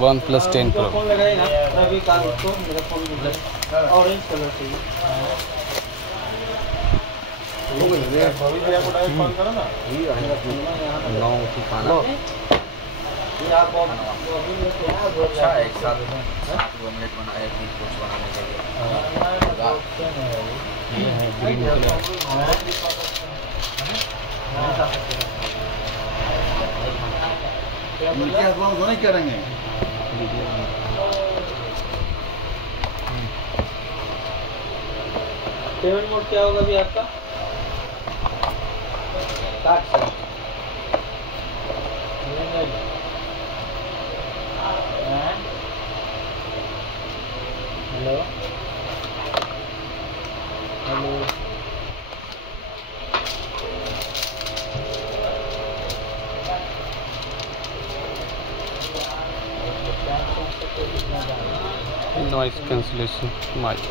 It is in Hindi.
OnePlus 10 Pro। फोन लगाए ना रवि का उसको मेरा फोन ऑरेंज कलर चाहिए। हो गई है भाभी भैया को डायरेक्ट कॉल करो ना। ये आएगा गांव की खाना ये आप अभी में क्या अच्छा एक साथ में 7 ऑमलेट बनाए फिर कुछ बनाने के लिए ये है ग्रीन कलर क्या आप लोग नहीं करेंगे पेमेंट मोड क्या होगा भी आपका कार्ड से hello hello noise cancellation mic.